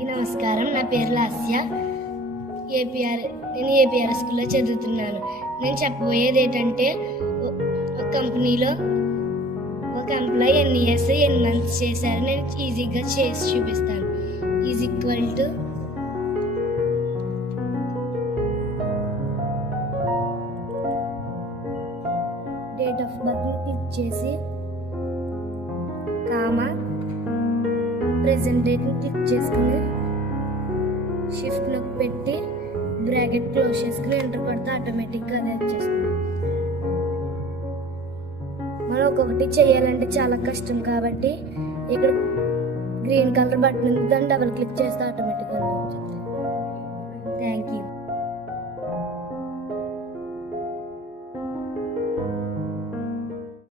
అందరికీ నమస్కారం. నా పేరు లాస్య. నేను ఏపీఆర్ స్కూల్లో చదువుతున్నాను. నేను చెప్పబోయేది ఏంటంటే, ఒక కంపెనీలో ఒక ఎంప్లాయీ ఎన్ని ఇయర్స్ ఎన్ని మంత్స్ చేశారు నేను ఈజీగా చేసి చూపిస్తాను. Is equal to date of బర్త్ని క్లిక్ చేసి కామా ప్రెజెంట్ డేట్ని క్లిక్ చేసుకుని షిఫ్ట్ నొక్కి పెట్టి బ్రాకెట్ క్లోజ్ చేసుకుని ఎంటర్ కొడితే ఆటోమేటిక్గా అదే వచ్చేస్తుంది. మనం ఒక్కొక్కటి చేయాలంటే చాలా కష్టం కాబట్టి ఇక్కడ గ్రీన్ కలర్ బటన్ ఉంది, దాన్ని డబుల్ క్లిక్ చేస్తే ఆటోమేటిక్గా వచ్చేస్తుంది. Thank you.